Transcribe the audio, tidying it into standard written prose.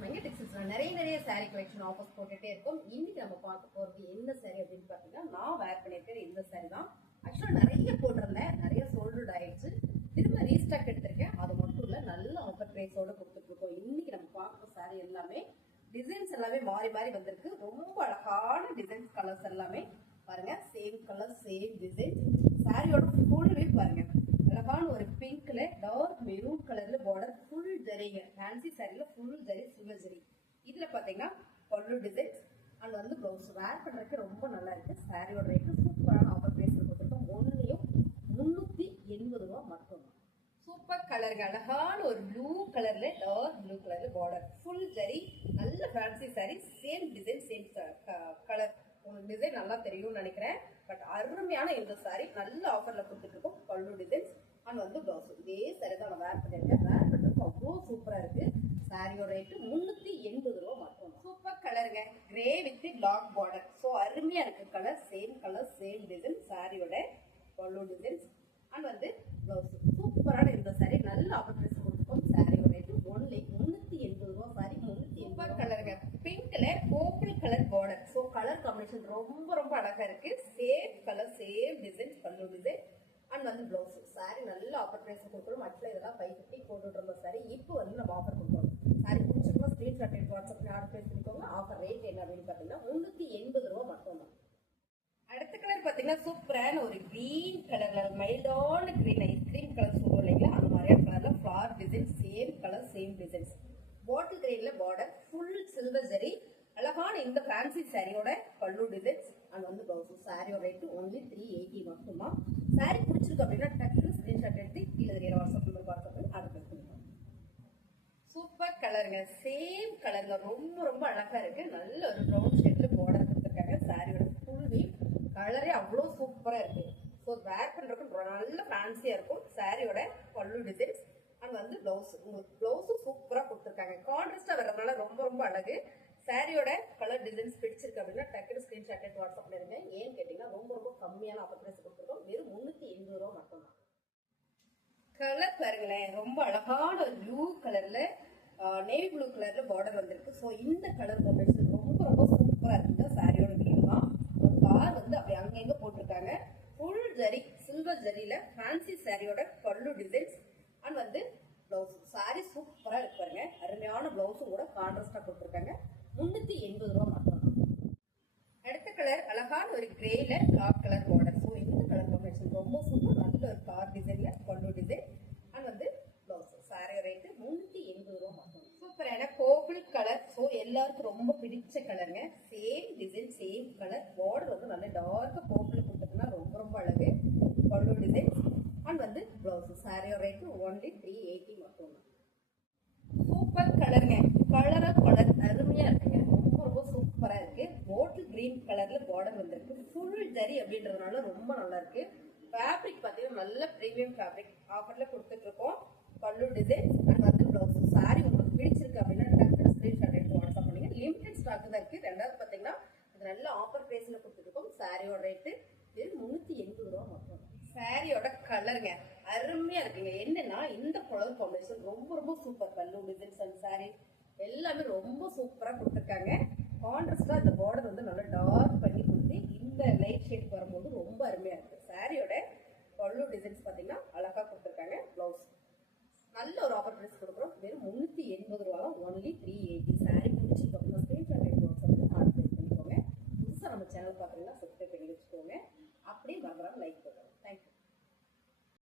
நிறைய saree collection offers போட்டுட்டே இருக்கும். இன்னைக்கு நம்ம பார்க்க போறது என்ன saree அப்படின்னு பார்த்தீங்கன்னா, நான் வேர் பண்ணிருக்கிற இந்த saree தான். ஆக்சுவலா நிறைய போட்டிருந்தேன், நிறைய சோல்ட் ஆயிடுச்சு. திரும்ப ரீஸ்டாக் எடுத்திருக்கேன். அது மட்டும் இல்ல, நல்ல ஆஃபர் பிரைஸோட கொடுத்துட்டு இருக்கோம். இன்னைக்கு நம்ம பார்க்குற saree எல்லாமே டிசைன்ஸ் எல்லாமே மாறி மாறி வந்திருக்கு. ரொம்ப அழகான டிசைன்ஸ் கலர்ஸ் எல்லாமே பாருங்க. Same colour same design. சாரியோட ஃபுல் வியூ பாருங்க. அழகான ஒரு பிங்க்ல டார்க் மெரூன் கலர்ல பார்டர் ஃபுல் ஜரிங்க. ஃபேன்சி சாரியில ஃபுல் ஜரி சில்வர் ஜரி. இதுல பாத்தீங்கன்னா பல்லு டிசைன்ஸ் அண்ட் வந்து ப்ளவுஸ் வேர் பண்றதுக்கு ரொம்ப நல்லா இருக்கு. சாரியோட ரேட்டு சூப்பரான ஆஃபர் பிரைஸ்ல கொடுத்துருக்கோம். ஒன்லையும் 380 ரூபா மட்டும். சூப்பர் கலருங்க. அழகான ஒரு ப்ளூ கலர்ல டார்க் ப்ளூ கலர்ல பார்டர் ஃபுல் ஜரி. நல்ல fancy sorry. Same design same colour. உங்களுக்கு டிசைன் நல்லா தெரியும்னு நினைக்கிறேன். பட் அருமையான இந்த சாரி நல்ல ஆஃபர்ல கொடுத்துட்டு இருக்கோம். பல்லு டிசைன்ஸ் அண்ட் வந்து ப்ளவுஸ். இதே சாரி தான் நான் வேர் பண்ணிருக்கேன். வேர் பண்ணுறதுக்கு அவ்வளோ சூப்பரா இருக்கு. சாரியோட ரேட்டு 380 ரூபா மட்டும். சூப்பர் கலருங்க. Grey with black border. So அருமையா இருக்கு கலர். Same design. சாரியோட பல்லு டிசைன்ஸ் அண்ட் வந்து ப்ளவுஸ். சூப்பரான இந்த சாரி நல்ல ஆஃபர் பிரைஸ் கொடுத்துருக்கோம். சாரியோட ரேட்டு ஒன்லி 380 ரூபா. சாரி 380 கலருங்க. பிங்க்ல purple colour border. So colour combination ரொம்ப அழகா இருக்கு. சேம் கலர் சேம் டிசைன் பல்லு டிசைன் அண்ட் வந்து ப்ளவுஸ். சாரி நல்ல ஆஃபர் பிரைஸ் கொடுக்குறோம். ஆக்சுவலாக இதெல்லாம் 550 போட்டுட்டு இருந்த சாரி இப்போ வந்து நம்ம ஆஃபர் கொடுக்குறோம். சாரி பிடிச்சிருக்கோம். ஸ்க்ரீன்ஷாட் எடுத்து வாட்ஸ்அப்ல ஆர்டர் பிளேஸ் பண்ணிக்கோங்க. ஆஃபர் ரேட் என்ன அப்படின்னு பார்த்தீங்கன்னா 380 ரூபா மட்டும் தான். அடுத்த கலர் பார்த்தீங்கன்னா சூப்பரான ஒரு கிரீன் கலர்ல மைல்டான கிரீன் ஐஸ்கிரீம் கலர் சொல்லுவோம் இல்லைங்களா, அந்த மாதிரியான கலர்ல flower design same colour same designs. Bottle கிரீன்ல பார்டர் ஃபுல் சில்வர் ஜரி. அழகான இந்த ஃபேன்சி சாரியோட பல்லு டிசைன்ஸ் அண்ட் வந்து ப்ளவுஸ். சாரியோட ரேட்டு ஒன்லி 380 மட்டும் தான். சாரி பிடிச்சிருக்கு அப்படின்னா டக்குனு ஸ்கிரீன்ஷாட் எடுத்து கீழே தெரியுற வாட்ஸ்அப் நம்பர் வாட்ஸ்அப் பண்ணி ஆர்டர் பிளேஸ் பண்ணிக்கோங்க. சூப்பர் கலருங்க. சேம் கலருங்க. ரொம்ப அழகா இருக்கு. நல்ல ஒரு ப்ரௌன் ஷேட்ல பார்டர் கொடுத்துருக்காங்க. சாரியோட ஃபுல் வீவ் கலரே அவ்வளோ சூப்பரா இருக்கு. ஸோ வேர் பண்றதுக்கு நல்ல ஃபேன்சியா இருக்கும். சாரியோட பல்லு டிசைன்ஸ் அண்ட் வந்து ப்ளவுஸ். உங்களுக்கு ப்ளவுஸும் சூப்பரா கொடுத்துருக்காங்க. கான்ட்ராஸ்டா வர்றதுனால ரொம்ப அழகு. சாரியோட கலர் டிசைன்ஸ் பிடிச்சிருக்கு அப்படின்னா டக்குனு ஸ்கிரீன்ஷாட் எடுத்து வாட்ஸ்அப் பண்ணிருங்க. ஏன்னு கேட்டீங்கன்னா ரொம்ப கம்மியான ஆஃபர் பிரைஸ் கொடுத்துருக்கோம். வெறும் 380 ரூபா மட்டும் தான். கலர் பாருங்களேன். ரொம்ப அழகான ஒரு ப்ளூ கலர்ல நேவி ப்ளூ கலர்ல பார்டர் வந்திருக்கு. ஸோ இந்த கலர் காம்பினேஷன் ரொம்ப சூப்பரா இருக்கு. சாரியோட வியூ தான். பார் வந்து அப்படி அங்கங்க போட்டிருக்காங்க. ஃபுல் ஜரி சில்வர் ஜரியில ஃபேன்சி சாரியோட பல்லு டிசைன்ஸ் அண்ட் வந்து ப்ளவுஸ். சாரி சூப்பரா இருக்கு பாருங்க. அருமையான ப்ளவுஸும் கூட கான்ட்ராஸ்டா கொடுத்துருக்காங்க. 380 ரூபா மட்டும். அடுத்த கலர் அழகான ஒரு கிரேல பிளாக் கலர் பார்டர். ஸோ இந்த கலர் காம்பினேஷன் ரொம்ப சூப்பர். நல்ல ஒரு கார் டிசைன்ல பல்லு டிசைன் அண்ட் வந்து ப்ளவுஸ். சாரி ரேட்டு 380 ரூபா மட்டும். சூப்பரான பர்பிள் கலர். ஸோ எல்லாருக்கும் ரொம்ப பிடிச்ச கலருங்க. Same design same colour. Border வந்து நல்ல டார்க் பர்பிள் கொடுத்ததுன்னா ரொம்ப அழகு. பல்லு டிசைன் அண்ட் வந்து ப்ளவுஸ். சாரியோட ரேட்டு ஒன்லி 380 மட்டும் தான். சூப்பர் கலருங்க. கலர் அருமையா இருக்குங்க. ரொம்ப சூப்பரா இருக்கு. பாட்டில் கிரீன் கலர்ல பார்டர் வந்திருக்கு. ஃபுல் ஜரி அப்படின்றதுனால ரொம்ப நல்லா இருக்கு. ஃபேப்ரிக் பார்த்தீங்கன்னா நல்ல ப்ரீமியம் ஃபேப்ரிக் ஆஃபர்ல கொடுத்துட்டு இருக்கோம். பல்லு டிசைன் அண்ட் வந்து ப்ளவுஸ். சாரி உங்களுக்கு பிடிச்சிருக்கு அப்படின்னா டக்குனு ஸ்கிரீன்ஷாட் எடுத்து வாட்ஸ்அப் பண்ணுங்க. லிமிடெட் ஸ்டாக் தான் இருக்கு. ரெண்டாவது பார்த்தீங்கன்னா இது நல்ல ஆஃபர் பிரைஸ்ல கொடுத்துட்டு இருக்கோம். சாரியோட ரேட்டு 380 ரூபா மட்டும். சாரியோட கலருங்க அருமையா இருக்குங்க. என்னன்னா இந்த கலர் காம்பினேஷன் ரொம்ப சூப்பர். பல்லு டிசைன்ஸ் அண்ட் சாரி எல்லாமே ரொம்ப சூப்பரா கொடுத்துருக்காங்க. கான்ட்ராஸ்டா இந்த பார்டர் வந்து நல்லா டார்க் பண்ணி கொடுத்து இந்த லைட் ஷேட் வரும்போது ரொம்ப அருமையா இருக்கு. சாரியோட பல்லு டிசைன்ஸ் பாத்தீங்கன்னா அழகா கொடுத்துருக்காங்க. பிளவுஸ் நல்ல ஒரு ஆஃபர் பிரைஸ் கொடுக்குறோம். வெறும் 380 ரூபா தான். ஒன்லி 380. சாரி பிடிச்சிருக்கு அப்படின்னா ஸ்கிரீன்ஷாட் எடுத்து வாட்ஸ்அப்ல ஆர்டர் பிளேஸ் பண்ணிக்கோங்க. புதுசா நம்ம சேனல் பாத்தீங்கன்னா சப்ஸ்கிரைப் பண்ணி வச்சுக்கோங்க. அப்படியே மறக்காம லைக் பண்ணுங்க.